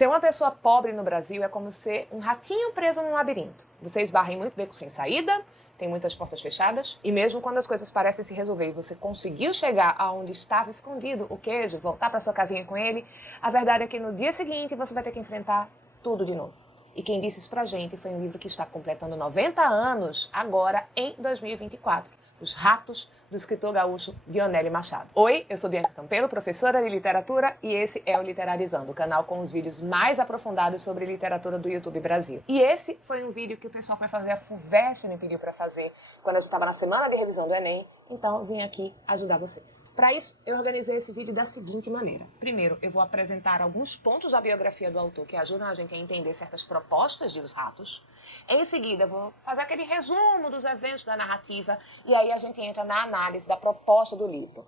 Ser uma pessoa pobre no Brasil é como ser um ratinho preso num labirinto. Você esbarra em muito beco sem saída, tem muitas portas fechadas, e mesmo quando as coisas parecem se resolver e você conseguiu chegar aonde estava escondido o queijo, voltar para sua casinha com ele, a verdade é que no dia seguinte você vai ter que enfrentar tudo de novo. E quem disse isso pra gente foi um livro que está completando 90 anos agora em 2024. Os Ratos, do escritor gaúcho Dionélio Machado. Oi, eu sou Bianca Campelo, professora de literatura, e esse é o Literalizando, o canal com os vídeos mais aprofundados sobre literatura do YouTube Brasil. E esse foi um vídeo que o pessoal que vai fazer a FUVEST me pediu para fazer quando a gente estava na semana de revisão do Enem, então eu vim aqui ajudar vocês. Para isso, eu organizei esse vídeo da seguinte maneira. Primeiro, eu vou apresentar alguns pontos da biografia do autor que ajudam a gente a entender certas propostas de Os Ratos. Em seguida, eu vou fazer aquele resumo dos eventos da narrativa e aí a gente entra na análise da proposta do livro.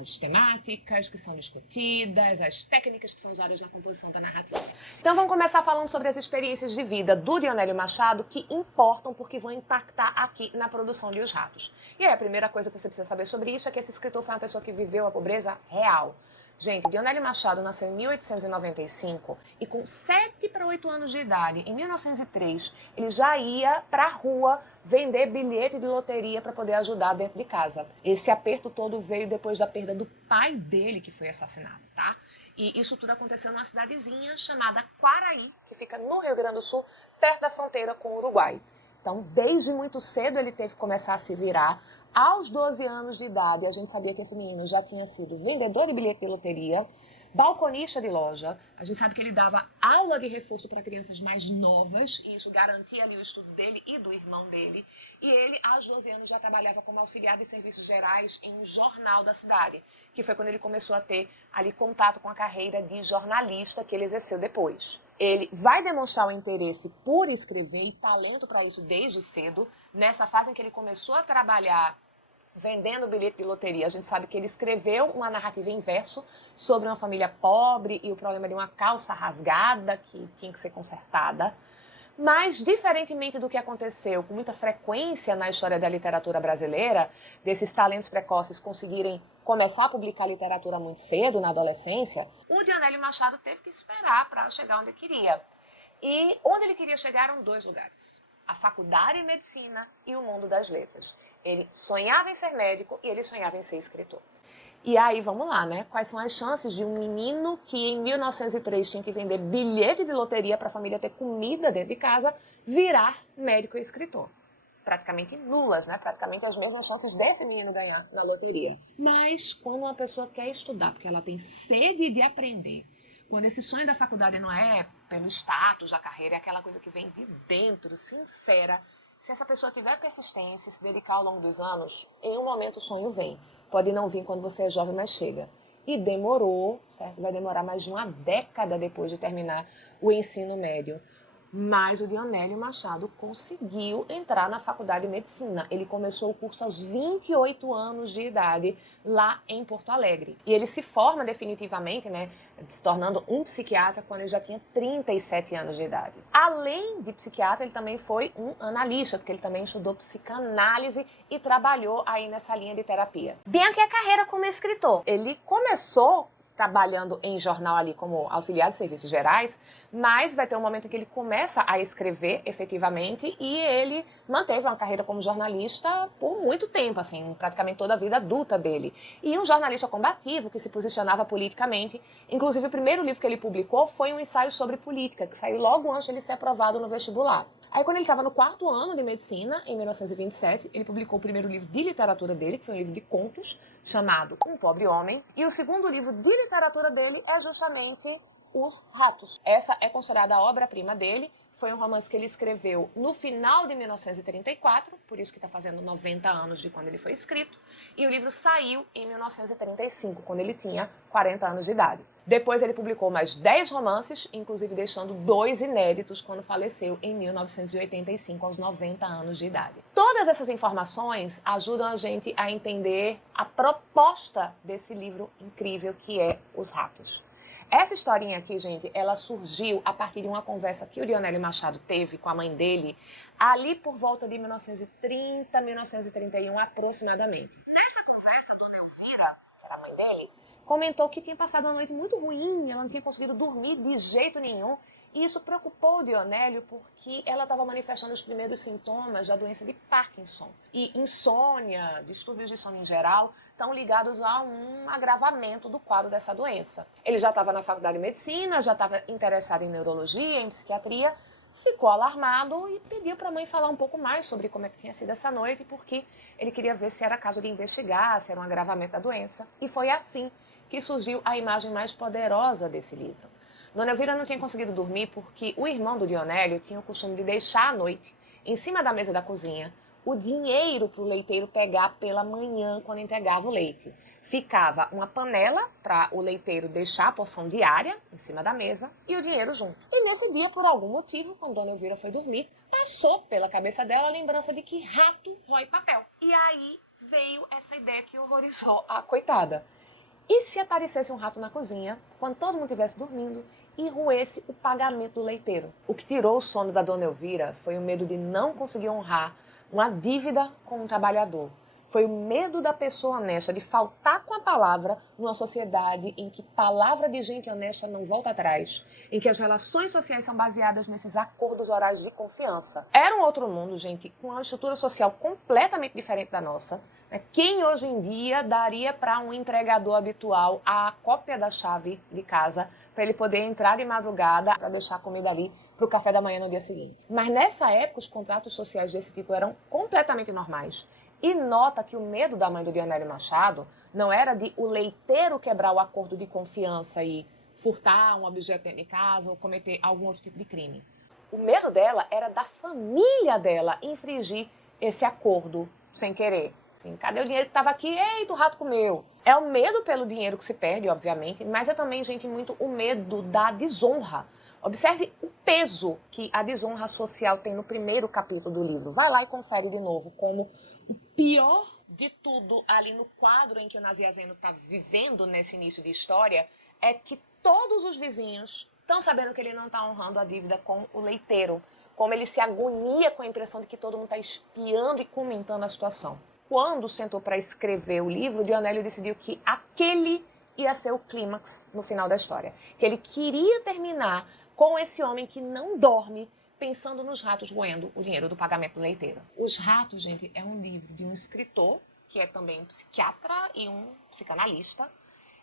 As temáticas que são discutidas, as técnicas que são usadas na composição da narrativa. Então vamos começar falando sobre as experiências de vida do Dionélio Machado que importam porque vão impactar aqui na produção de Os Ratos. E aí a primeira coisa que você precisa saber sobre isso é que esse escritor foi uma pessoa que viveu a pobreza real. Gente, Dionélio Machado nasceu em 1895 e com 7 para 8 anos de idade, em 1903, ele já ia para a rua vender bilhete de loteria para poder ajudar dentro de casa. Esse aperto todo veio depois da perda do pai dele, que foi assassinado, tá? E isso tudo aconteceu numa cidadezinha chamada Quaraí, que fica no Rio Grande do Sul, perto da fronteira com o Uruguai. Então, desde muito cedo ele teve que começar a se virar. Aos 12 anos de idade, a gente sabia que esse menino já tinha sido vendedor de bilhete de loteria, balconista de loja. A gente sabe que ele dava aula de reforço para crianças mais novas, e isso garantia ali o estudo dele e do irmão dele. E ele, aos 12 anos, já trabalhava como auxiliar de serviços gerais em um jornal da cidade, que foi quando ele começou a ter ali contato com a carreira de jornalista que ele exerceu depois. Ele vai demonstrar o interesse por escrever e talento para isso desde cedo. Nessa fase em que ele começou a trabalhar vendendo bilhete de loteria, a gente sabe que ele escreveu uma narrativa em verso sobre uma família pobre e o problema de uma calça rasgada que tinha que ser consertada. Mas, diferentemente do que aconteceu com muita frequência na história da literatura brasileira, desses talentos precoces conseguirem começar a publicar literatura muito cedo, na adolescência, o Dionélio Machado teve que esperar para chegar onde queria. E onde ele queria chegar eram 2 lugares: a faculdade de medicina e o mundo das letras. Ele sonhava em ser médico e ele sonhava em ser escritor. E aí, vamos lá, né? Quais são as chances de um menino que em 1903 tinha que vender bilhete de loteria para a família ter comida dentro de casa, virar médico e escritor? Praticamente nulas, né? Praticamente as mesmas chances desse menino ganhar na loteria. Mas quando uma pessoa quer estudar, porque ela tem sede de aprender, quando esse sonho da faculdade não é pelo status da carreira, é aquela coisa que vem de dentro, sincera. Se essa pessoa tiver persistência e se dedicar ao longo dos anos, em um momento o sonho vem. Pode não vir quando você é jovem, mas chega. E demorou, certo? Vai demorar mais de uma década depois de terminar o ensino médio. Mas o Dionélio Machado conseguiu entrar na faculdade de medicina. Ele começou o curso aos 28 anos de idade, lá em Porto Alegre. E ele se forma definitivamente, né, se tornando um psiquiatra quando ele já tinha 37 anos de idade. Além de psiquiatra, ele também foi um analista, porque ele também estudou psicanálise e trabalhou aí nessa linha de terapia. Bem aqui a carreira como escritor. Ele começou trabalhando em jornal ali como auxiliar de serviços gerais, mas vai ter um momento em que ele começa a escrever efetivamente e ele manteve uma carreira como jornalista por muito tempo, assim, praticamente toda a vida adulta dele. E um jornalista combativo que se posicionava politicamente. Inclusive, o primeiro livro que ele publicou foi um ensaio sobre política, que saiu logo antes de ele ser aprovado no vestibular. Aí, quando ele estava no 4º ano de medicina, em 1927, ele publicou o primeiro livro de literatura dele, que foi um livro de contos, chamado Um Pobre Homem. E o segundo livro de literatura dele é justamente Os Ratos. Essa é considerada a obra-prima dele. Foi um romance que ele escreveu no final de 1934, por isso que está fazendo 90 anos de quando ele foi escrito. E o livro saiu em 1935, quando ele tinha 40 anos de idade. Depois ele publicou mais 10 romances, inclusive deixando 2 inéditos quando faleceu em 1985, aos 90 anos de idade. Todas essas informações ajudam a gente a entender a proposta desse livro incrível que é Os Ratos. Essa historinha aqui, gente, ela surgiu a partir de uma conversa que o Dionélio Machado teve com a mãe dele, ali por volta de 1930, 1931 aproximadamente. Nessa conversa, Dona Elvira, que era a mãe dele, comentou que tinha passado uma noite muito ruim, ela não tinha conseguido dormir de jeito nenhum. E isso preocupou o Dionélio porque ela estava manifestando os primeiros sintomas da doença de Parkinson. E insônia, distúrbios de sono em geral, estão ligados a um agravamento do quadro dessa doença. Ele já estava na faculdade de medicina, já estava interessado em neurologia, em psiquiatria, ficou alarmado e pediu para a mãe falar um pouco mais sobre como é que tinha sido essa noite, porque ele queria ver se era caso de investigar, se era um agravamento da doença. E foi assim que surgiu a imagem mais poderosa desse livro. Dona Elvira não tinha conseguido dormir porque o irmão do Dionélio tinha o costume de deixar à noite, em cima da mesa da cozinha, o dinheiro para o leiteiro pegar pela manhã quando entregava o leite. Ficava uma panela para o leiteiro deixar a porção diária em cima da mesa e o dinheiro junto. E nesse dia, por algum motivo, quando Dona Elvira foi dormir, passou pela cabeça dela a lembrança de que rato rói papel. E aí veio essa ideia que horrorizou a coitada. E se aparecesse um rato na cozinha, quando todo mundo estivesse dormindo, e roesse o pagamento do leiteiro? O que tirou o sono da Dona Elvira foi o medo de não conseguir honrar uma dívida com um trabalhador. Foi o medo da pessoa honesta de faltar com a palavra numa sociedade em que palavra de gente honesta não volta atrás, em que as relações sociais são baseadas nesses acordos orais de confiança. Era um outro mundo, gente, com uma estrutura social completamente diferente da nossa. Quem hoje em dia daria para um entregador habitual a cópia da chave de casa para ele poder entrar de madrugada para deixar a comida ali para o café da manhã no dia seguinte? Mas nessa época os contratos sociais desse tipo eram completamente normais. E nota que o medo da mãe do Dionélio Machado não era de o leiteiro quebrar o acordo de confiança e furtar um objeto dentro de casa ou cometer algum outro tipo de crime. O medo dela era da família dela infringir esse acordo sem querer. Assim, cadê o dinheiro que estava aqui? Eita, o rato comeu. É o medo pelo dinheiro que se perde, obviamente, mas é também, gente, muito o medo da desonra. Observe o peso que a desonra social tem no primeiro capítulo do livro. Vai lá e confere de novo como o pior de tudo ali no quadro em que o Nazianzeno está vivendo nesse início de história é que todos os vizinhos estão sabendo que ele não está honrando a dívida com o leiteiro. Como ele se agonia com a impressão de que todo mundo está espiando e comentando a situação. Quando sentou para escrever o livro, Dionélio decidiu que aquele ia ser o clímax no final da história. Que ele queria terminar com esse homem que não dorme pensando nos ratos roendo o dinheiro do pagamento do leiteiro. Os Ratos, gente, é um livro de um escritor, que é também um psiquiatra e um psicanalista,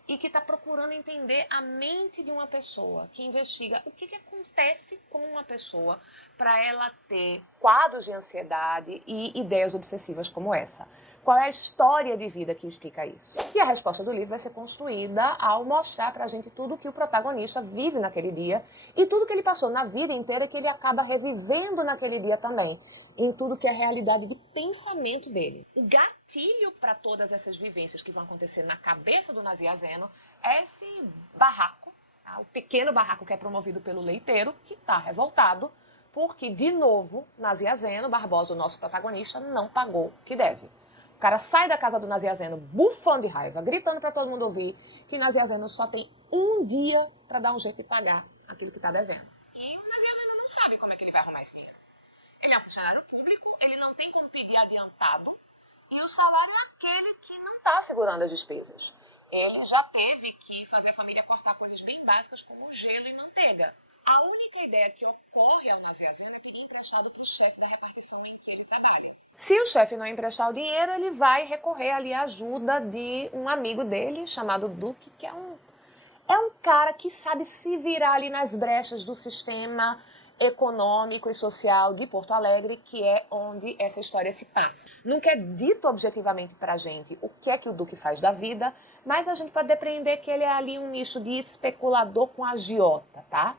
e que está procurando entender a mente de uma pessoa, que investiga o que acontece com uma pessoa para ela ter quadros de ansiedade e ideias obsessivas como essa. Qual é a história de vida que explica isso? E a resposta do livro vai ser construída ao mostrar pra gente tudo que o protagonista vive naquele dia e tudo que ele passou na vida inteira que ele acaba revivendo naquele dia também, em tudo que é a realidade de pensamento dele. O gatilho para todas essas vivências que vão acontecer na cabeça do Nazianzeno é esse barraco, tá? O pequeno barraco que é promovido pelo leiteiro, que está revoltado, porque, de novo, Nazianzeno Barbosa, o nosso protagonista, não pagou o que deve. O cara sai da casa do Nazianzeno bufando de raiva, gritando para todo mundo ouvir que Nazianzeno só tem um dia para dar um jeito de pagar aquilo que está devendo. E o Nazianzeno não sabe como é que ele vai arrumar esse dinheiro. Ele é um funcionário público, ele não tem como pedir adiantado, e o salário é aquele que não está segurando as despesas. Ele já teve que fazer a família cortar coisas bem básicas como gelo e manteiga. A única ideia que ocorre ao Nazianzeno é pedir emprestado para o chefe da repartição em que ele trabalha. Se o chefe não emprestar o dinheiro, ele vai recorrer ali à ajuda de um amigo dele, chamado Duque, que é um cara que sabe se virar ali nas brechas do sistema econômico e social de Porto Alegre, que é onde essa história se passa. Nunca é dito objetivamente pra gente o que é que o Duque faz da vida, mas a gente pode depreender que ele é ali um nicho de especulador com agiota, tá?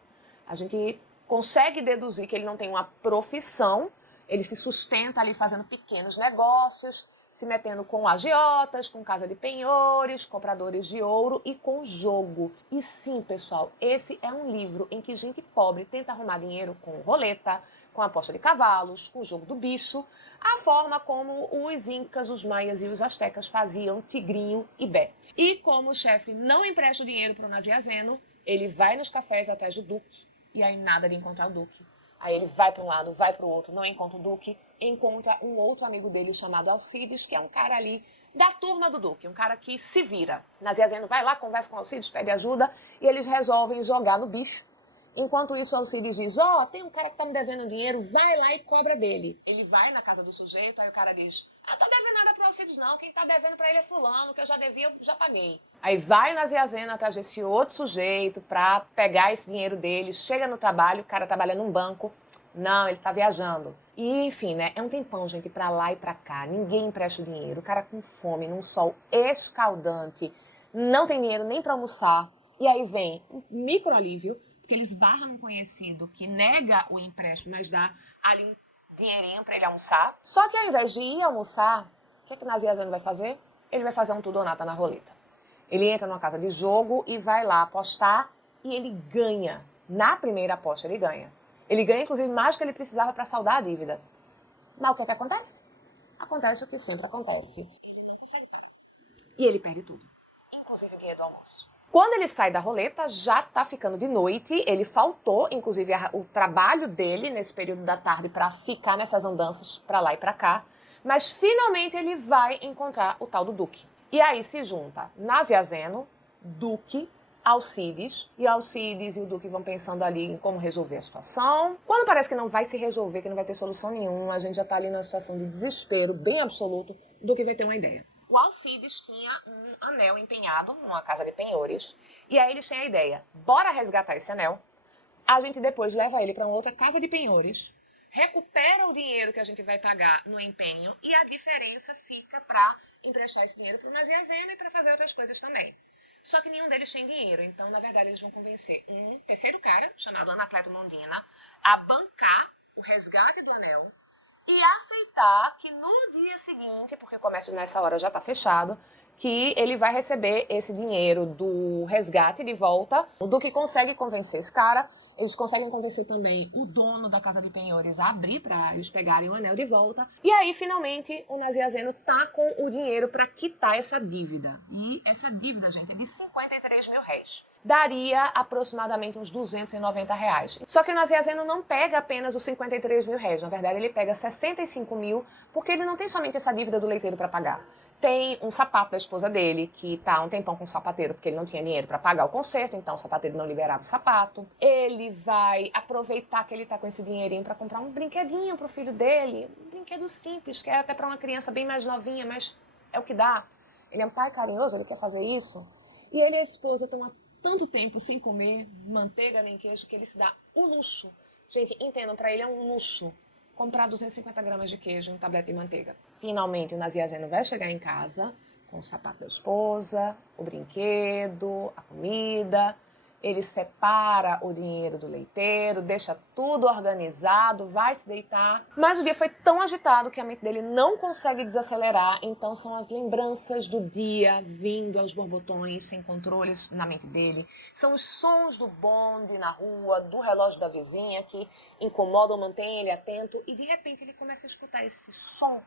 A gente consegue deduzir que ele não tem uma profissão, ele se sustenta ali fazendo pequenos negócios, se metendo com agiotas, com casa de penhores, compradores de ouro e com jogo. E sim, pessoal, esse é um livro em que gente pobre tenta arrumar dinheiro com roleta, com aposta de cavalos, com o jogo do bicho, a forma como os incas, os maias e os astecas faziam tigrinho e bete. E como o chefe não empresta o dinheiro para o Nazianzeno, ele vai nos cafés atrás do Duque e aí nada de encontrar o Duque. Aí ele vai para um lado, vai para o outro, não encontra o Duque, encontra um outro amigo dele chamado Alcides, que é um cara ali da turma do Duque, um cara que se vira. Nazianzeno vai lá, conversa com o Alcides, pede ajuda e eles resolvem jogar no bicho. Enquanto isso, o Alcides diz, tem um cara que tá me devendo dinheiro, vai lá e cobra dele. Ele vai na casa do sujeito, aí o cara diz, tô devendo nada pro Alcides não, quem tá devendo pra ele é fulano, que eu já devia, eu já paguei. Aí vai o Nazianzeno atrás desse outro sujeito pra pegar esse dinheiro dele, chega no trabalho, o cara trabalha num banco, não, ele tá viajando. E, enfim, né, é um tempão, gente, pra lá e pra cá, ninguém empresta o dinheiro, o cara com fome, num sol escaldante, não tem dinheiro nem pra almoçar, e aí vem um micro alívio, porque eles barram um conhecido que nega o empréstimo, mas dá ali um dinheirinho pra ele almoçar. Só que ao invés de ir almoçar, o que o Nazianzeno vai fazer? Ele vai fazer um tudo ou nada na roleta. Ele entra numa casa de jogo e vai lá apostar e ele ganha. Na primeira aposta ele ganha. Ele ganha, inclusive, mais do que ele precisava para saldar a dívida. Mas o que acontece? Acontece o que sempre acontece. E ele perde tudo, inclusive o dinheiro do almoço. Quando ele sai da roleta, já tá ficando de noite, ele faltou, inclusive, o trabalho dele nesse período da tarde para ficar nessas andanças para lá e para cá, mas finalmente ele vai encontrar o tal do Duque. E aí se junta Nazianzeno, Duque, Alcides, e Alcides e o Duque vão pensando ali em como resolver a situação. Quando parece que não vai se resolver, que não vai ter solução nenhuma, a gente já tá ali numa situação de desespero bem absoluto, o Duque vai ter uma ideia. O Alcides tinha um anel empenhado numa casa de penhores, e aí eles têm a ideia, bora resgatar esse anel, a gente depois leva ele para uma outra casa de penhores, recupera o dinheiro que a gente vai pagar no empenho, e a diferença fica para emprestar esse dinheiro para o Nazianzeno e para fazer outras coisas também. Só que nenhum deles tem dinheiro, então na verdade eles vão convencer um terceiro cara, chamado Anacleto Mondina, a bancar o resgate do anel, e aceitar que no dia seguinte, porque o comércio nessa hora já está fechado, que ele vai receber esse dinheiro do resgate de volta. O Duque consegue convencer esse cara, eles conseguem convencer também o dono da casa de penhores a abrir para eles pegarem o anel de volta. E aí, finalmente, o Nazianzeno tá com o dinheiro para quitar essa dívida. E essa dívida, gente, é de 53 mil réis. Daria aproximadamente uns 290 reais. Só que o Nazianzeno não pega apenas os 53 mil réis. Na verdade, ele pega 65 mil, porque ele não tem somente essa dívida do leiteiro para pagar. Tem um sapato da esposa dele, que tá um tempão com o sapateiro, porque ele não tinha dinheiro para pagar o conserto, então o sapateiro não liberava o sapato. Ele vai aproveitar que ele tá com esse dinheirinho para comprar um brinquedinho pro filho dele, um brinquedo simples, que é até para uma criança bem mais novinha, mas é o que dá. Ele é um pai carinhoso, ele quer fazer isso. E ele e a esposa estão há tanto tempo sem comer manteiga nem queijo que ele se dá o luxo. Gente, entendam, para ele é um luxo comprar 250 gramas de queijo e um tablete de manteiga. Finalmente, o Nazianzeno vai chegar em casa com o sapato da esposa, o brinquedo, a comida. Ele separa o dinheiro do leiteiro, deixa tudo organizado, vai se deitar. Mas o dia foi tão agitado que a mente dele não consegue desacelerar, então são as lembranças do dia vindo aos borbotões, sem controles na mente dele. São os sons do bonde na rua, do relógio da vizinha que incomodam, mantêm ele atento, e de repente ele começa a escutar esse som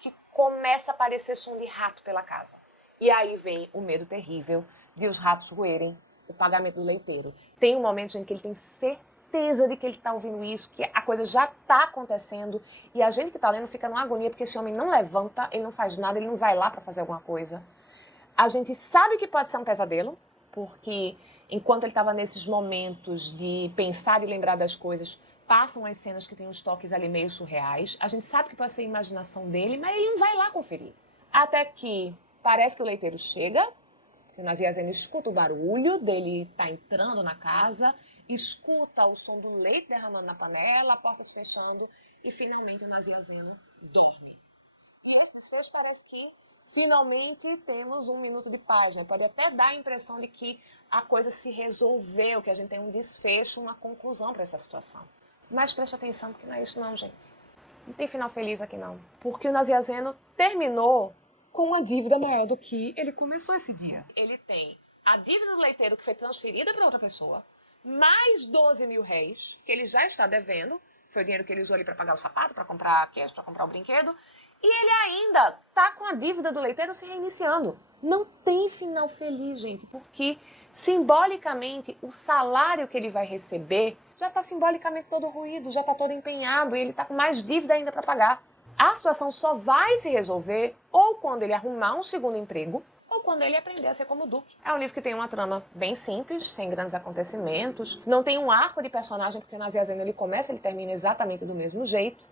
que começa a parecer som de rato pela casa. E aí vem o medo terrível de os ratos roerem o pagamento do leiteiro. Tem um momento, gente, que ele tem certeza de que ele está ouvindo isso, que a coisa já está acontecendo, e a gente que está lendo fica numa agonia, porque esse homem não levanta, ele não faz nada, ele não vai lá para fazer alguma coisa. A gente sabe que pode ser um pesadelo, porque enquanto ele estava nesses momentos de pensar e lembrar das coisas, passam as cenas que tem uns toques ali meio surreais. A gente sabe que pode ser a imaginação dele, mas ele não vai lá conferir. Até que parece que o leiteiro chega, que o Nazianzeno escuta o barulho dele tá entrando na casa, escuta o som do leite derramando na panela, a porta se fechando, e finalmente o Nazianzeno dorme. E as pessoas parecem que finalmente temos um minuto de paz, né? Pode até dar a impressão de que a coisa se resolveu, que a gente tem um desfecho, uma conclusão para essa situação. Mas preste atenção, porque não é isso não, gente. Não tem final feliz aqui não. Porque o Nazianzeno terminou com uma dívida maior do que ele começou esse dia. Ele tem a dívida do leiteiro que foi transferida para outra pessoa, mais 12 mil réis, que ele já está devendo, foi o dinheiro que ele usou ali para pagar o sapato, para comprar queijo, para comprar o brinquedo, e ele ainda está com a dívida do leiteiro se reiniciando. Não tem final feliz, gente, porque simbolicamente o salário que ele vai receber já está simbolicamente todo ruído, já está todo empenhado, e ele está com mais dívida ainda para pagar. A situação só vai se resolver ou quando ele arrumar um segundo emprego, ou quando ele aprender a ser como o Duque. É um livro que tem uma trama bem simples, sem grandes acontecimentos, não tem um arco de personagem, porque o Nazir Azeno ele começa e ele termina exatamente do mesmo jeito.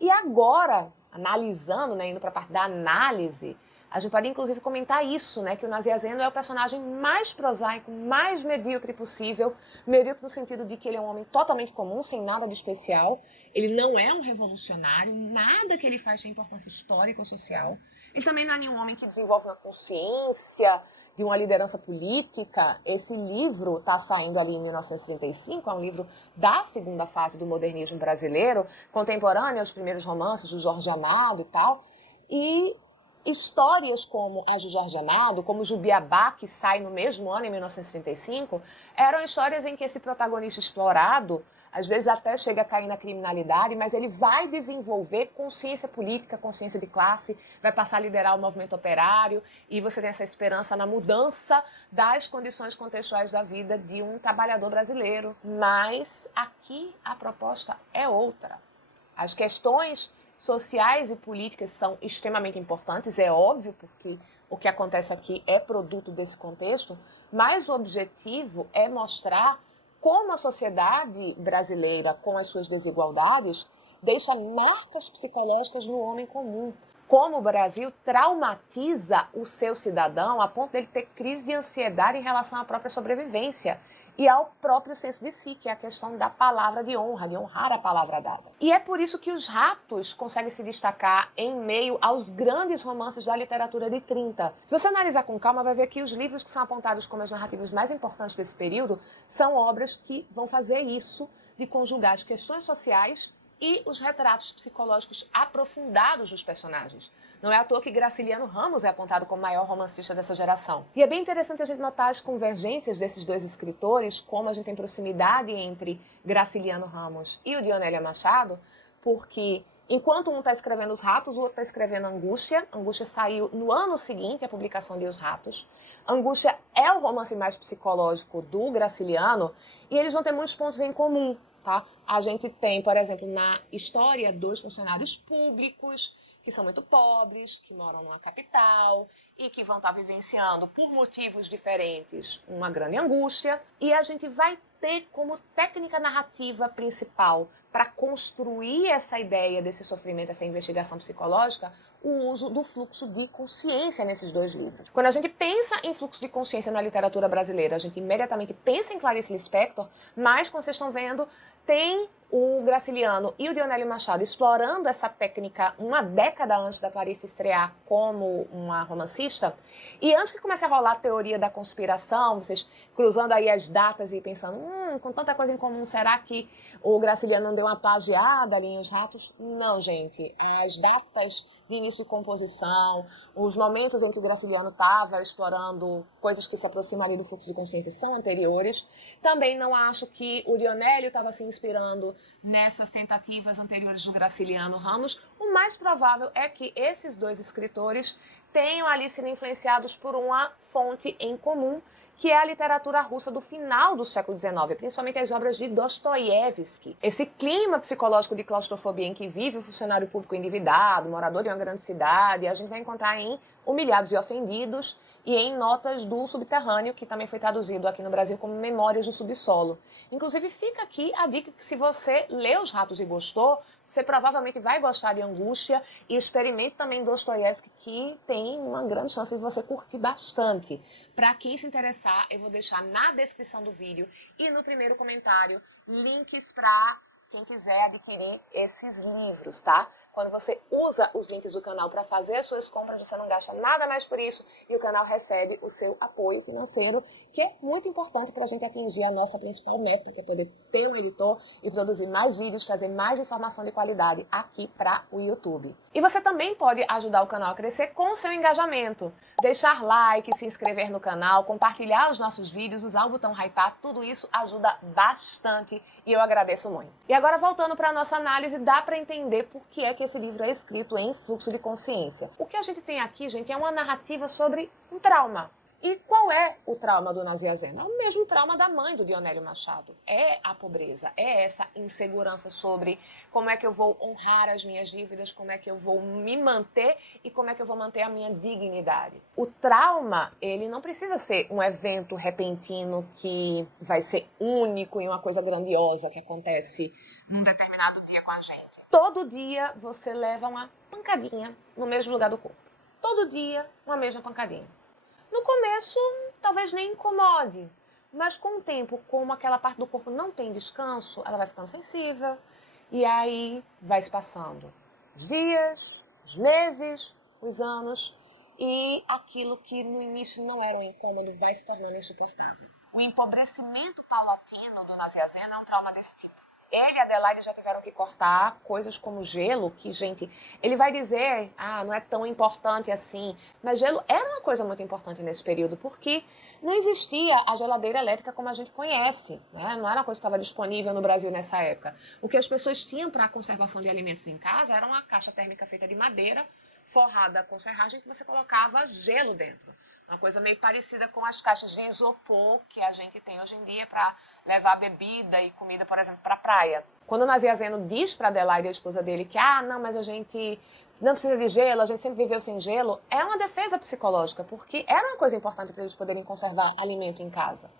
E agora, analisando, né, indo para a parte da análise, a gente pode inclusive comentar isso, né, que o Nazir Azeno é o personagem mais prosaico, mais medíocre possível, medíocre no sentido de que ele é um homem totalmente comum, sem nada de especial, ele não é um revolucionário, nada que ele faz tem importância histórica ou social. Ele também não é nenhum homem que desenvolve uma consciência de uma liderança política. Esse livro está saindo ali em 1935, é um livro da segunda fase do modernismo brasileiro, contemporâneo aos primeiros romances do Jorge Amado e tal. E histórias como a de Jorge Amado, como Jubiabá, que sai no mesmo ano, em 1935, eram histórias em que esse protagonista explorado às vezes até chega a cair na criminalidade, mas ele vai desenvolver consciência política, consciência de classe, vai passar a liderar o movimento operário, e você tem essa esperança na mudança das condições contextuais da vida de um trabalhador brasileiro. Mas aqui a proposta é outra. As questões sociais e políticas são extremamente importantes, é óbvio, porque o que acontece aqui é produto desse contexto, mas o objetivo é mostrar como a sociedade brasileira, com as suas desigualdades, deixa marcas psicológicas no homem comum. Como o Brasil traumatiza o seu cidadão a ponto dele ter crise de ansiedade em relação à própria sobrevivência e ao próprio senso de si, que é a questão da palavra de honra, de honrar a palavra dada. E é por isso que Os Ratos conseguem se destacar em meio aos grandes romances da literatura de 30. Se você analisar com calma, vai ver que os livros que são apontados como as narrativas mais importantes desse período são obras que vão fazer isso, de conjugar as questões sociais e os retratos psicológicos aprofundados dos personagens. Não é à toa que Graciliano Ramos é apontado como o maior romancista dessa geração. E é bem interessante a gente notar as convergências desses dois escritores, como a gente tem proximidade entre Graciliano Ramos e o Dionélia Machado, porque enquanto um está escrevendo Os Ratos, o outro está escrevendo Angústia. Angústia saiu no ano seguinte à publicação de Os Ratos. Angústia é o romance mais psicológico do Graciliano e eles vão ter muitos pontos em comum. Tá? A gente tem, por exemplo, na história, dois funcionários públicos que são muito pobres, que moram numa capital e que vão estar vivenciando, por motivos diferentes, uma grande angústia. E a gente vai ter como técnica narrativa principal para construir essa ideia desse sofrimento, essa investigação psicológica, o uso do fluxo de consciência nesses dois livros. Quando a gente pensa em fluxo de consciência na literatura brasileira, a gente imediatamente pensa em Clarice Lispector, mas, como vocês estão vendo, tem o Graciliano e o Dionélia Machado explorando essa técnica uma década antes da Clarice estrear como uma romancista. E antes que comece a rolar a teoria da conspiração, vocês cruzando aí as datas e pensando, com tanta coisa em comum, será que o Graciliano não deu uma plagiada ali em Os Ratos? Não, gente. As datas de início de composição, os momentos em que o Graciliano estava explorando coisas que se aproximam ali do fluxo de consciência são anteriores. Também não acho que o Dionélio estava se inspirando nessas tentativas anteriores do Graciliano Ramos. O mais provável é que esses dois escritores tenham ali sido influenciados por uma fonte em comum, que é a literatura russa do final do século XIX, principalmente as obras de Dostoiévski. Esse clima psicológico de claustrofobia em que vive o funcionário público endividado, morador de uma grande cidade, a gente vai encontrar em Humilhados e Ofendidos e em Notas do Subterrâneo, que também foi traduzido aqui no Brasil como Memórias do Subsolo. Inclusive, fica aqui a dica que se você lê Os Ratos e gostou, você provavelmente vai gostar de Angústia e experimente também Dostoiévski, que tem uma grande chance de você curtir bastante. Para quem se interessar, eu vou deixar na descrição do vídeo e no primeiro comentário links para quem quiser adquirir esses livros, tá? Quando você usa os links do canal para fazer as suas compras, você não gasta nada mais por isso e o canal recebe o seu apoio financeiro, que é muito importante para a gente atingir a nossa principal meta, que é poder ter um editor e produzir mais vídeos, trazer mais informação de qualidade aqui para o YouTube. E você também pode ajudar o canal a crescer com o seu engajamento. Deixar like, se inscrever no canal, compartilhar os nossos vídeos, usar o botão hypar, tudo isso ajuda bastante e eu agradeço muito. E agora voltando para a nossa análise, dá para entender por que é que esse livro é escrito em fluxo de consciência. O que a gente tem aqui, gente, é uma narrativa sobre um trauma. E qual é o trauma do Nazianzeno? É o mesmo trauma da mãe do Dionélio Machado. É a pobreza, é essa insegurança sobre como é que eu vou honrar as minhas dívidas, como é que eu vou me manter e como é que eu vou manter a minha dignidade. O trauma, ele não precisa ser um evento repentino que vai ser único e uma coisa grandiosa que acontece num determinado dia com a gente. Todo dia você leva uma pancadinha no mesmo lugar do corpo. Todo dia uma mesma pancadinha. No começo, talvez nem incomode, mas com o tempo, como aquela parte do corpo não tem descanso, ela vai ficando sensível e aí vai se passando os dias, os meses, os anos e aquilo que no início não era um incômodo vai se tornando insuportável. O empobrecimento paulatino do Nazianzeno é um trauma desse tipo. Ele e a Adelaide já tiveram que cortar coisas como gelo, que, gente, ele vai dizer, não é tão importante assim, mas gelo era uma coisa muito importante nesse período, porque não existia a geladeira elétrica como a gente conhece, né? Não era uma coisa que estava disponível no Brasil nessa época. O que as pessoas tinham para a conservação de alimentos em casa era uma caixa térmica feita de madeira, forrada com serragem, que você colocava gelo dentro. Uma coisa meio parecida com as caixas de isopor que a gente tem hoje em dia para levar bebida e comida, por exemplo, para a praia. Quando o Nazianzeno diz para Adelaide, a esposa dele, que não, mas a gente não precisa de gelo, a gente sempre viveu sem gelo, é uma defesa psicológica, porque era uma coisa importante para eles poderem conservar alimento em casa.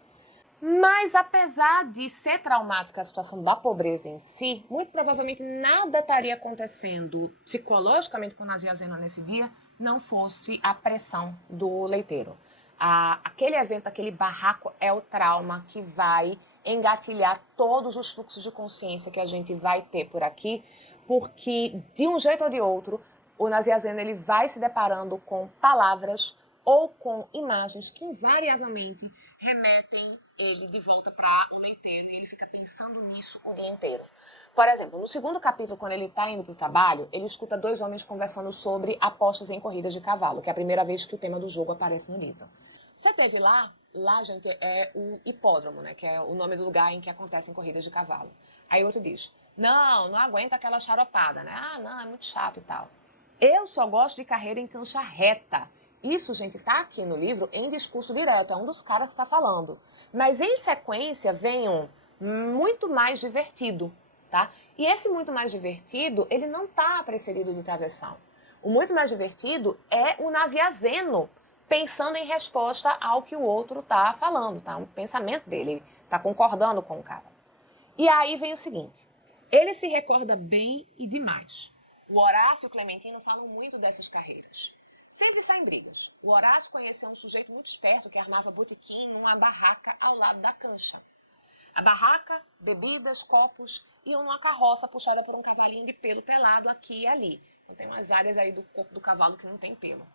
Mas apesar de ser traumática a situação da pobreza em si, muito provavelmente nada estaria acontecendo psicologicamente com o Nazianzeno nesse dia, não fosse a pressão do leiteiro. Aquele evento, aquele barraco é o trauma que vai engatilhar todos os fluxos de consciência que a gente vai ter por aqui, porque de um jeito ou de outro, o Nazianzeno ele vai se deparando com palavras ou com imagens que invariavelmente remetem ele de volta para o leiteiro e ele fica pensando nisso o dia inteiro. Por exemplo, no segundo capítulo, quando ele está indo para o trabalho, ele escuta dois homens conversando sobre apostas em corridas de cavalo, que é a primeira vez que o tema do jogo aparece no livro. Você teve lá, gente, é o hipódromo, né, que é o nome do lugar em que acontecem corridas de cavalo. Aí o outro diz, não aguenta aquela charopada, né? Não, é muito chato e tal. Eu só gosto de carreira em cancha reta. Isso, gente, está aqui no livro em discurso direto, é um dos caras que está falando. Mas em sequência vem um muito mais divertido, tá? E esse muito mais divertido, ele não está precedido do travessão. O muito mais divertido é o Nazianzeno pensando em resposta ao que o outro está falando, tá? Um pensamento dele, está concordando com o cara. E aí vem o seguinte, ele se recorda bem e demais. O Horácio e o Clementino falam muito dessas carreiras. Sempre saem brigas. O Horácio conheceu um sujeito muito esperto que armava botequim numa barraca ao lado da cancha. A barraca, bebidas, copos iam numa carroça puxada por um cavalinho de pelo pelado aqui e ali. Então tem umas áreas aí do corpo do cavalo que não tem pelo.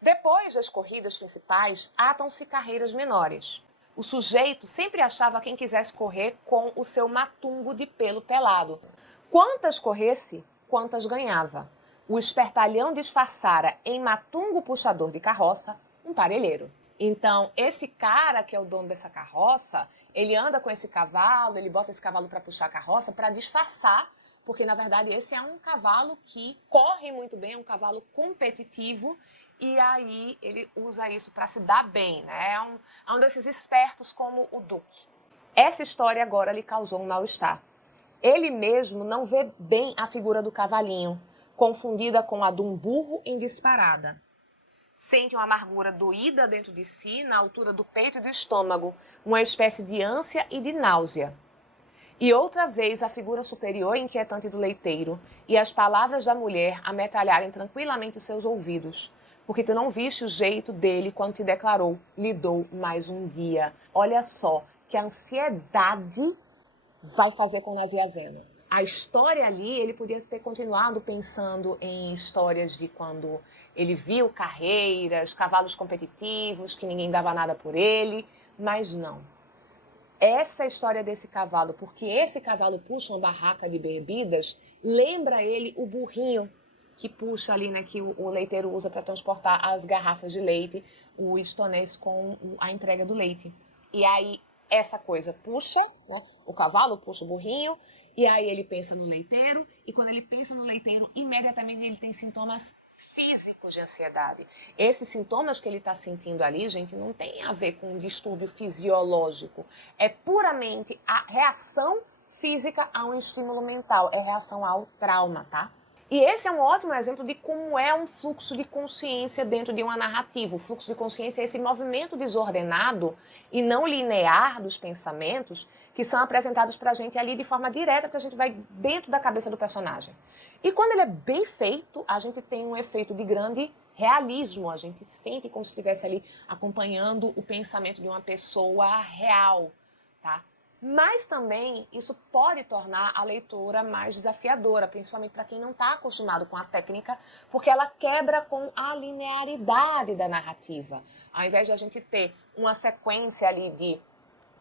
Depois das corridas principais, atam-se carreiras menores. O sujeito sempre achava quem quisesse correr com o seu matungo de pelo pelado. Quantas corresse, quantas ganhava. O espertalhão disfarçara em matungo puxador de carroça um parelheiro. Então, esse cara que é o dono dessa carroça, ele anda com esse cavalo, ele bota esse cavalo para puxar a carroça para disfarçar, porque na verdade esse é um cavalo que corre muito bem, é um cavalo competitivo, e aí ele usa isso para se dar bem, né? É um desses espertos como o Duque. Essa história agora lhe causou um mal-estar. Ele mesmo não vê bem a figura do cavalinho, confundida com a de um burro em disparada. Sente uma amargura doída dentro de si, na altura do peito e do estômago, uma espécie de ânsia e de náusea. E outra vez a figura superior e inquietante do leiteiro e as palavras da mulher ametralharem tranquilamente os seus ouvidos, porque tu não viste o jeito dele quando te declarou, lhe dou mais um dia. Olha só que a ansiedade vai fazer com o Nazianzeno. A história ali, ele podia ter continuado pensando em histórias de quando ele viu carreiras, cavalos competitivos, que ninguém dava nada por ele, mas não. Essa história desse cavalo, porque esse cavalo puxa uma barraca de bebidas, lembra ele o burrinho que puxa ali, né, que o leiteiro usa para transportar as garrafas de leite, o estonês com a entrega do leite. E aí, essa coisa puxa, né, o cavalo puxa o burrinho, e aí ele pensa no leiteiro, e quando ele pensa no leiteiro, imediatamente ele tem sintomas físico de ansiedade. Esses sintomas que ele está sentindo ali, gente, não tem a ver com um distúrbio fisiológico. É puramente a reação física a um estímulo mental, é reação ao trauma, tá? E esse é um ótimo exemplo de como é um fluxo de consciência dentro de uma narrativa. O fluxo de consciência é esse movimento desordenado e não linear dos pensamentos que são apresentados pra gente ali de forma direta, porque a gente vai dentro da cabeça do personagem. E quando ele é bem feito, a gente tem um efeito de grande realismo. A gente sente como se estivesse ali acompanhando o pensamento de uma pessoa real, tá? Mas também isso pode tornar a leitura mais desafiadora, principalmente para quem não está acostumado com a técnica, porque ela quebra com a linearidade da narrativa. Ao invés de a gente ter uma sequência ali de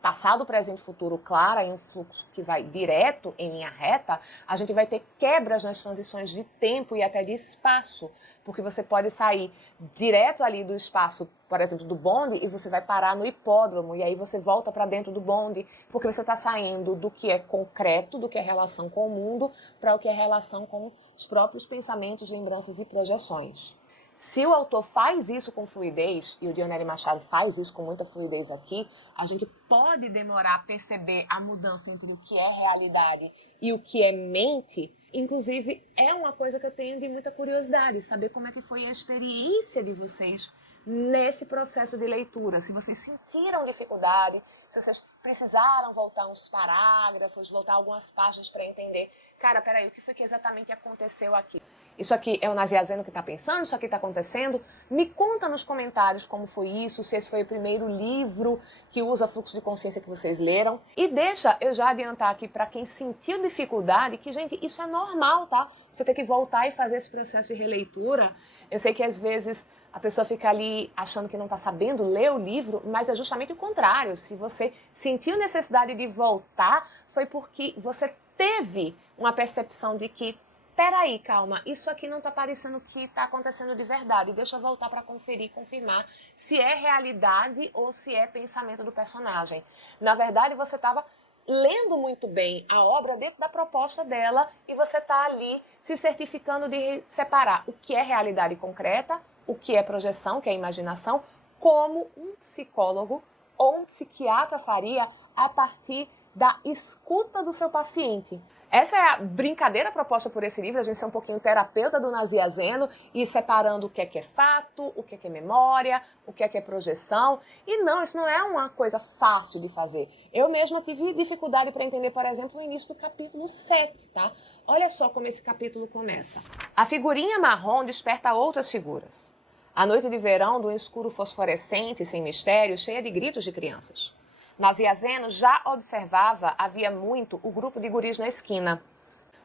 passado, presente e futuro clara em um fluxo que vai direto em linha reta, a gente vai ter quebras nas transições de tempo e até de espaço, porque você pode sair direto ali do espaço, por exemplo, do bonde, e você vai parar no hipódromo, e aí você volta para dentro do bonde, porque você está saindo do que é concreto, do que é relação com o mundo, para o que é relação com os próprios pensamentos, lembranças e projeções. Se o autor faz isso com fluidez, e o Dionélio Machado faz isso com muita fluidez aqui, a gente pode demorar a perceber a mudança entre o que é realidade e o que é mente. Inclusive, é uma coisa que eu tenho de muita curiosidade, saber como é que foi a experiência de vocês nesse processo de leitura. Se vocês sentiram dificuldade, se vocês precisaram voltar uns parágrafos, voltar algumas páginas para entender, cara, peraí, o que foi que exatamente aconteceu aqui? Isso aqui é o Naziazeno que está pensando? Isso aqui está acontecendo? Me conta nos comentários como foi isso, se esse foi o primeiro livro que usa fluxo de consciência que vocês leram. E deixa eu já adiantar aqui para quem sentiu dificuldade que, gente, isso é normal, tá? Você tem que voltar e fazer esse processo de releitura. Eu sei que às vezes a pessoa fica ali achando que não está sabendo ler o livro, mas é justamente o contrário. Se você sentiu necessidade de voltar, foi porque você teve uma percepção de que, peraí, calma, isso aqui não está parecendo que está acontecendo de verdade. Deixa eu voltar para conferir, confirmar se é realidade ou se é pensamento do personagem. Na verdade, você estava lendo muito bem a obra dentro da proposta dela e você está ali se certificando de separar o que é realidade concreta, o que é projeção, que é imaginação, como um psicólogo ou um psiquiatra faria a partir da escuta do seu paciente. Essa é a brincadeira proposta por esse livro, a gente ser um pouquinho terapeuta do Naziazeno e separando o que é fato, o que é memória, o que é projeção. E não, isso não é uma coisa fácil de fazer. Eu mesma tive dificuldade para entender, por exemplo, o início do capítulo 7, tá? Olha só como esse capítulo começa. A figurinha marrom desperta outras figuras. A noite de verão, de um escuro fosforescente, sem mistério, cheia de gritos de crianças. Naziazeno já observava havia muito o grupo de guris na esquina.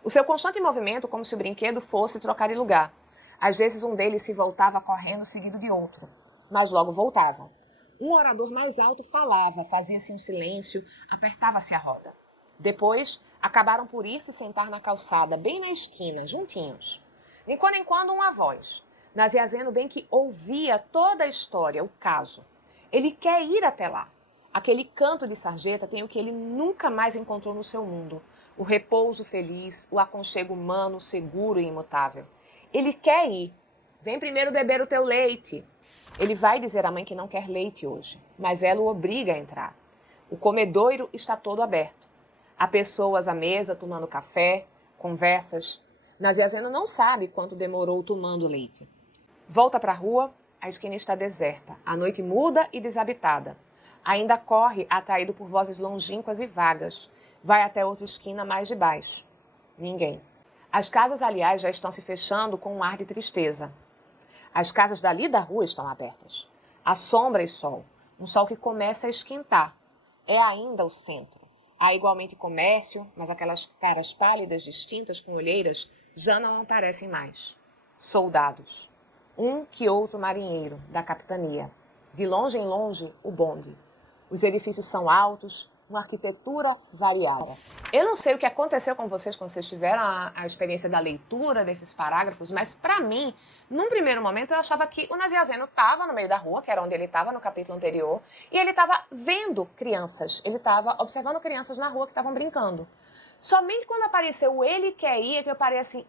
O seu constante movimento como se o brinquedo fosse trocar de lugar. Às vezes um deles se voltava correndo seguido de outro, mas logo voltavam. Um orador mais alto falava, fazia-se um silêncio, apertava-se a roda. Depois, acabaram por ir se sentar na calçada, bem na esquina, juntinhos. De quando em quando uma voz. Naziazeno bem que ouvia toda a história, o caso. Ele quer ir até lá. Aquele canto de sarjeta tem o que ele nunca mais encontrou no seu mundo. O repouso feliz, o aconchego humano, seguro e imutável. Ele quer ir. Vem primeiro beber o teu leite. Ele vai dizer à mãe que não quer leite hoje, mas ela o obriga a entrar. O comedouro está todo aberto. Há pessoas à mesa tomando café, conversas. Naziazeno não sabe quanto demorou tomando leite. Volta para a rua, a esquina está deserta. A noite muda e desabitada. Ainda corre, atraído por vozes longínquas e vagas. Vai até outra esquina mais de baixo. Ninguém. As casas, aliás, já estão se fechando com um ar de tristeza. As casas dali da rua estão abertas. Há sombra e sol. Um sol que começa a esquentar. É ainda o centro. Há igualmente comércio, mas aquelas caras pálidas, distintas, com olheiras, já não aparecem mais. Soldados. Um que outro marinheiro, da capitania. De longe em longe, o bonde. Os edifícios são altos, uma arquitetura variada. Eu não sei o que aconteceu com vocês quando vocês tiveram a experiência da leitura desses parágrafos, mas para mim, num primeiro momento, eu achava que o Naziazeno estava no meio da rua, que era onde ele estava no capítulo anterior, e ele estava vendo crianças, ele estava observando crianças na rua que estavam brincando. Somente quando apareceu o ele quer ir, é que eu parei assim,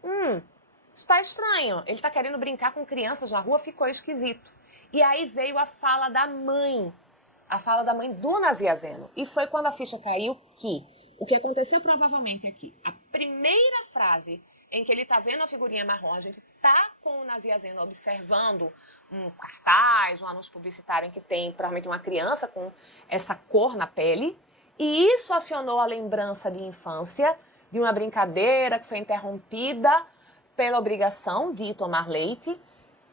Está estranho, ele está querendo brincar com crianças na rua, ficou esquisito. E aí veio a fala da mãe do Nazianzeno. E foi quando a ficha caiu que o que aconteceu provavelmente aqui, a primeira frase em que ele está vendo a figurinha marrom, a gente está com o Nazianzeno observando um cartaz, um anúncio publicitário em que tem provavelmente uma criança com essa cor na pele, e isso acionou a lembrança de infância, de uma brincadeira que foi interrompida pela obrigação de ir tomar leite,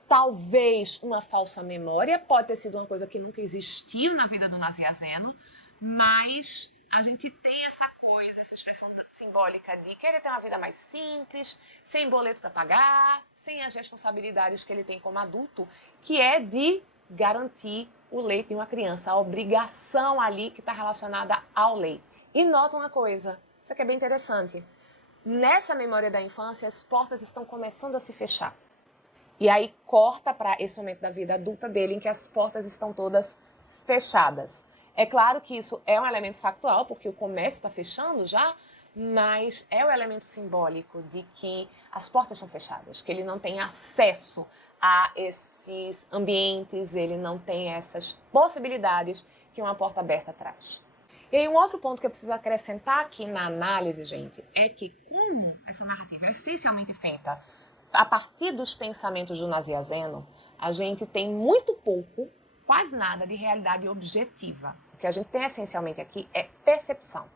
talvez uma falsa memória, pode ter sido uma coisa que nunca existiu na vida do Nazianzeno, mas a gente tem essa coisa, essa expressão simbólica de querer ter uma vida mais simples, sem boleto para pagar, sem as responsabilidades que ele tem como adulto, que é de garantir o leite de uma criança, a obrigação ali que está relacionada ao leite. E nota uma coisa, isso aqui é bem interessante. Nessa memória da infância, as portas estão começando a se fechar. E aí corta para esse momento da vida adulta dele, em que as portas estão todas fechadas. É claro que isso é um elemento factual, porque o comércio está fechando já, mas é o elemento simbólico de que as portas estão fechadas, que ele não tem acesso a esses ambientes, ele não tem essas possibilidades que uma porta aberta traz. E aí um outro ponto que eu preciso acrescentar aqui na análise, gente, é que como essa narrativa é essencialmente feita a partir dos pensamentos do Nazianzeno, a gente tem muito pouco, quase nada, de realidade objetiva. O que a gente tem essencialmente aqui é percepção.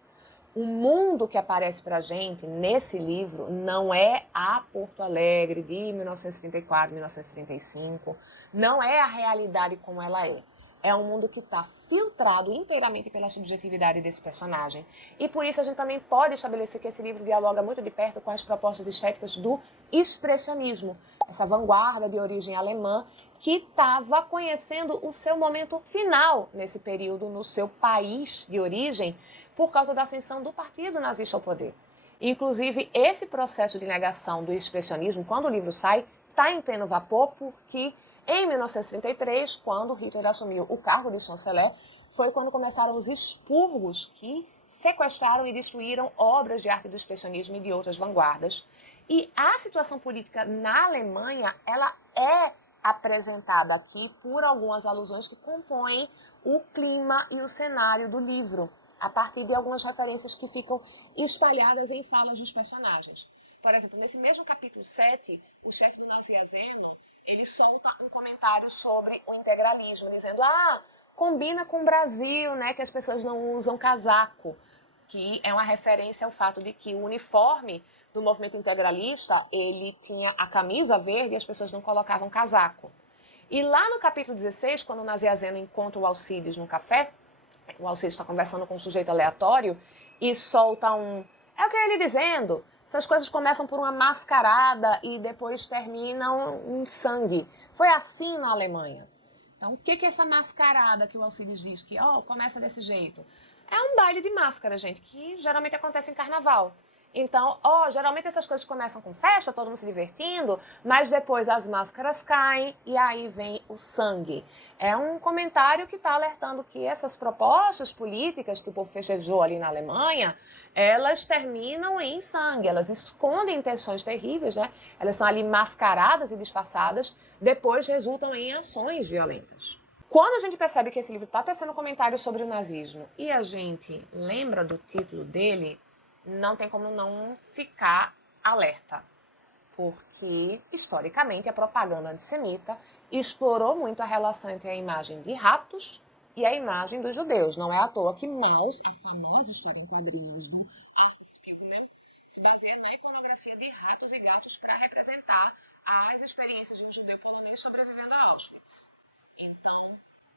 O mundo que aparece para a gente nesse livro não é a Porto Alegre de 1934, 1935, não é a realidade como ela é. É um mundo que está filtrado inteiramente pela subjetividade desse personagem. E por isso a gente também pode estabelecer que esse livro dialoga muito de perto com as propostas estéticas do expressionismo, essa vanguarda de origem alemã que estava conhecendo o seu momento final nesse período no seu país de origem por causa da ascensão do partido nazista ao poder. Inclusive, esse processo de negação do expressionismo, quando o livro sai, está em pleno vapor porque em 1933, quando Hitler assumiu o cargo de chanceler, foi quando começaram os expurgos que sequestraram e destruíram obras de arte do expressionismo e de outras vanguardas. E a situação política na Alemanha, ela é apresentada aqui por algumas alusões que compõem o clima e o cenário do livro, a partir de algumas referências que ficam espalhadas em falas dos personagens. Por exemplo, nesse mesmo capítulo 7, o chefe do Nazianzeno, ele solta um comentário sobre o integralismo, dizendo, combina com o Brasil, né, que as pessoas não usam casaco, que é uma referência ao fato de que o uniforme do movimento integralista, ele tinha a camisa verde e as pessoas não colocavam casaco. E lá no capítulo 16, quando o Nazianzeno encontra o Alcides no café, o Alcides está conversando com um sujeito aleatório e solta um... É o que ele dizendo... Essas coisas começam por uma mascarada e depois terminam em sangue. Foi assim na Alemanha. Então, o que é essa mascarada que o Alcides diz que começa desse jeito? É um baile de máscara, gente, que geralmente acontece em carnaval. Então, geralmente essas coisas começam com festa, todo mundo se divertindo, mas depois as máscaras caem e aí vem o sangue. É um comentário que está alertando que essas propostas políticas que o povo festejou ali na Alemanha, elas terminam em sangue, elas escondem intenções terríveis, né? Elas são ali mascaradas e disfarçadas, depois resultam em ações violentas. Quando a gente percebe que esse livro está tecendo comentários sobre o nazismo e a gente lembra do título dele, não tem como não ficar alerta, porque, historicamente, a propaganda antissemita explorou muito a relação entre a imagem de ratos e a imagem dos judeus. Não é à toa que Maus, a famosa história em quadrinhos do Art Spiegelman, se baseia na iconografia de ratos e gatos para representar as experiências de um judeu polonês sobrevivendo a Auschwitz. Então,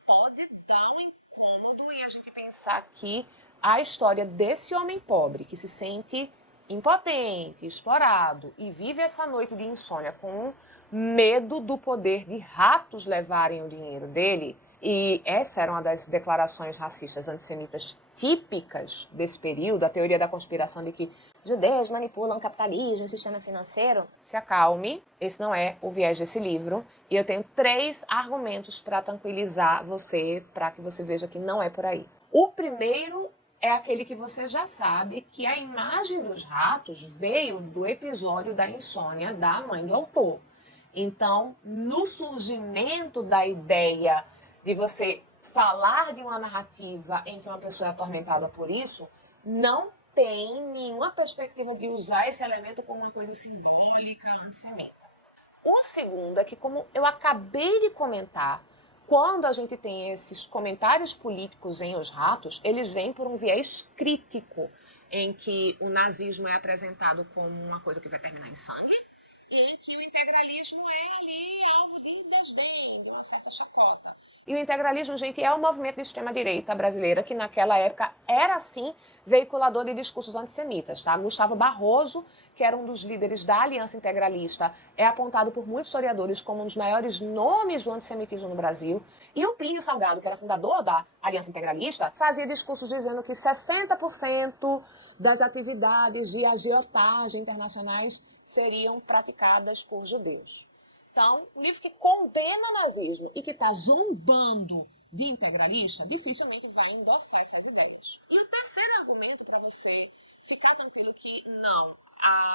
pode dar um incômodo em a gente pensar que a história desse homem pobre que se sente impotente, explorado e vive essa noite de insônia com medo do poder de ratos levarem o dinheiro dele. E essa era uma das declarações racistas antissemitas típicas desse período, a teoria da conspiração de que judeus manipulam o capitalismo, o sistema financeiro. Se acalme, esse não é o viés desse livro. E eu tenho 3 argumentos para tranquilizar você, para que você veja que não é por aí. O primeiro é aquele que você já sabe que a imagem dos ratos veio do episódio da insônia da mãe do autor. Então, no surgimento da ideia de você falar de uma narrativa em que uma pessoa é atormentada por isso, não tem nenhuma perspectiva de usar esse elemento como uma coisa simbólica, antissemita. O segundo é que, como eu acabei de comentar, quando a gente tem esses comentários políticos em Os Ratos, eles vêm por um viés crítico, em que o nazismo é apresentado como uma coisa que vai terminar em sangue, e que o integralismo é ali alvo de desdém, de uma certa chacota. E o integralismo, gente, é um movimento de extrema-direita brasileira que naquela época era, sim, veiculador de discursos antissemitas, tá? Gustavo Barroso, que era um dos líderes da Aliança Integralista, é apontado por muitos historiadores como um dos maiores nomes do antissemitismo no Brasil. E o Plínio Salgado, que era fundador da Aliança Integralista, fazia discursos dizendo que 60% das atividades de agiotagem internacionais seriam praticadas por judeus. Então, um livro que condena o nazismo e que está zombando de integralista, dificilmente vai endossar essas ideias. E o terceiro argumento para você ficar tranquilo que não,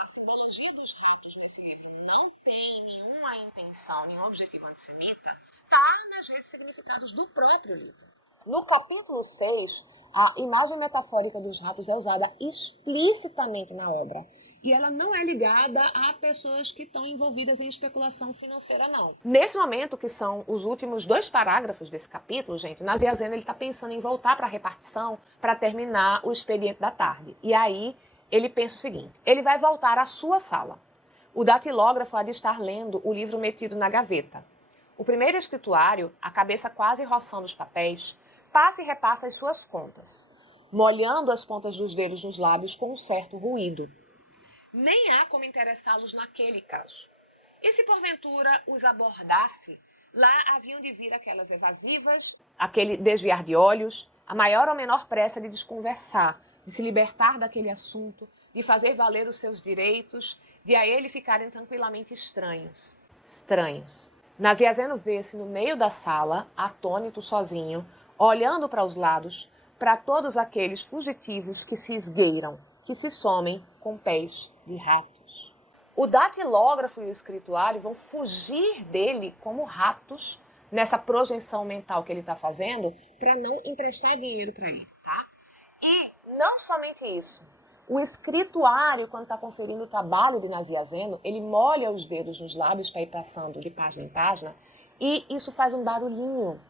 a simbologia dos ratos nesse livro não tem nenhuma intenção, nenhum objetivo antissemita, está nas redes de significados do próprio livro. No capítulo 6, a imagem metafórica dos ratos é usada explicitamente na obra. E ela não é ligada a pessoas que estão envolvidas em especulação financeira, não. Nesse momento, que são os últimos 2 parágrafos desse capítulo, gente, o Nazi Azeno está pensando em voltar para a repartição para terminar o expediente da tarde. E aí ele pensa o seguinte: ele vai voltar à sua sala. O datilógrafo há de estar lendo o livro metido na gaveta. O primeiro escrituário, a cabeça quase roçando os papéis, passa e repassa as suas contas, molhando as pontas dos dedos nos lábios com um certo ruído. Nem há como interessá-los naquele caso. E se porventura os abordasse, lá haviam de vir aquelas evasivas, aquele desviar de olhos, a maior ou menor pressa de desconversar, de se libertar daquele assunto, de fazer valer os seus direitos, de a ele ficarem tranquilamente estranhos. Estranhos. Nazi Azeno vê-se no meio da sala, atônito sozinho, olhando para os lados, para todos aqueles fugitivos que se esgueiram, que se somem com pés de ratos. O datilógrafo e o escrituário vão fugir dele como ratos nessa projeção mental que ele está fazendo para não emprestar dinheiro para ele, tá? E não somente isso. O escrituário, quando está conferindo o trabalho de Nazi Azeno, ele molha os dedos nos lábios para ir passando de página em página e isso faz um barulhinho.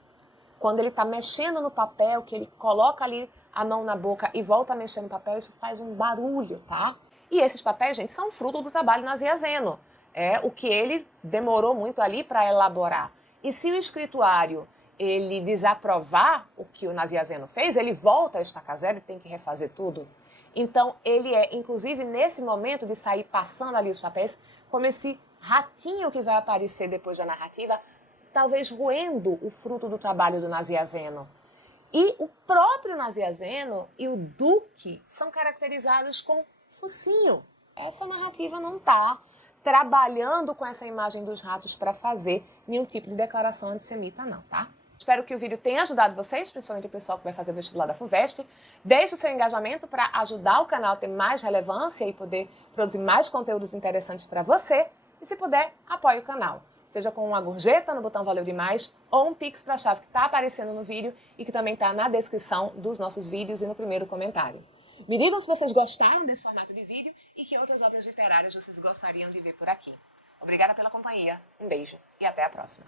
Quando ele está mexendo no papel, que ele coloca ali a mão na boca e volta a mexer no papel, isso faz um barulho, tá? E esses papéis, gente, são fruto do trabalho Nazi Azeno. É o que ele demorou muito ali para elaborar. E se o escrituário ele desaprovar o que o Nazi Azeno fez, ele volta a estaca zero e tem que refazer tudo. Então, ele é, inclusive, nesse momento de sair passando ali os papéis, como esse ratinho que vai aparecer depois da narrativa, talvez roendo o fruto do trabalho do Nazi Azeno. E o próprio Nazi Azeno e o Duque são caracterizados com focinho. Essa narrativa não está trabalhando com essa imagem dos ratos para fazer nenhum tipo de declaração antissemita, não, tá? Espero que o vídeo tenha ajudado vocês, principalmente o pessoal que vai fazer vestibular da FUVEST. Deixe o seu engajamento para ajudar o canal a ter mais relevância e poder produzir mais conteúdos interessantes para você. E se puder, apoie o canal. Seja com uma gorjeta no botão Valeu Demais ou um Pix para a chave que está aparecendo no vídeo e que também está na descrição dos nossos vídeos e no primeiro comentário. Me digam se vocês gostaram desse formato de vídeo e que outras obras literárias vocês gostariam de ver por aqui. Obrigada pela companhia, um beijo e até a próxima.